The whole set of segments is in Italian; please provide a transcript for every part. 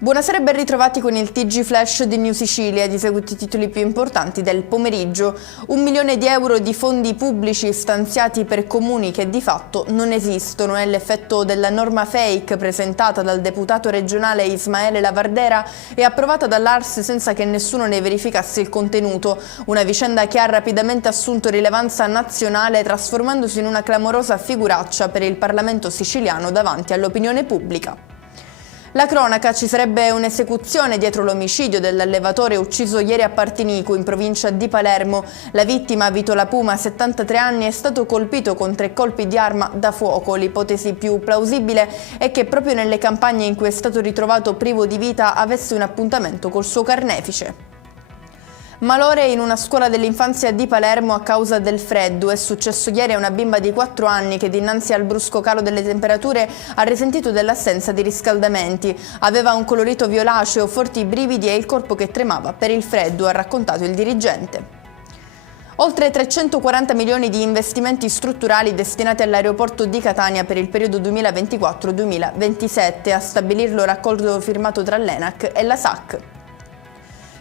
Buonasera e ben ritrovati con il TG Flash di New Sicilia, di seguito i titoli più importanti del pomeriggio. 1 milione di euro di fondi pubblici stanziati per comuni che di fatto non esistono. È l'effetto della norma fake presentata dal deputato regionale Ismaele Lavardera e approvata dall'ARS senza che nessuno ne verificasse il contenuto. Una vicenda che ha rapidamente assunto rilevanza nazionale, trasformandosi in una clamorosa figuraccia per il Parlamento siciliano davanti all'opinione pubblica. La cronaca: ci sarebbe un'esecuzione dietro l'omicidio dell'allevatore ucciso ieri a Partinico, in provincia di Palermo. La vittima, Vito La Puma, 73 anni, è stato colpito con 3 colpi di arma da fuoco. L'ipotesi più plausibile è che proprio nelle campagne in cui è stato ritrovato privo di vita avesse un appuntamento col suo carnefice. Malore in una scuola dell'infanzia di Palermo a causa del freddo. È successo ieri a una bimba di 4 anni che dinanzi al brusco calo delle temperature ha risentito dell'assenza di riscaldamenti. Aveva un colorito violaceo, forti brividi e il corpo che tremava per il freddo, ha raccontato il dirigente. Oltre 340 milioni di investimenti strutturali destinati all'aeroporto di Catania per il periodo 2024-2027, a stabilirlo l'accordo firmato tra l'ENAC e la SAC.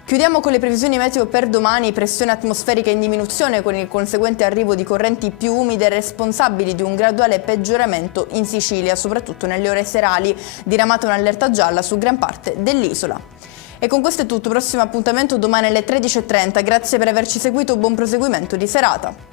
Chiudiamo con le previsioni meteo per domani: pressione atmosferica in diminuzione con il conseguente arrivo di correnti più umide responsabili di un graduale peggioramento in Sicilia, soprattutto nelle ore serali, diramata un'allerta gialla su gran parte dell'isola. E con questo è tutto, prossimo appuntamento domani alle 13:30, grazie per averci seguito, buon proseguimento di serata.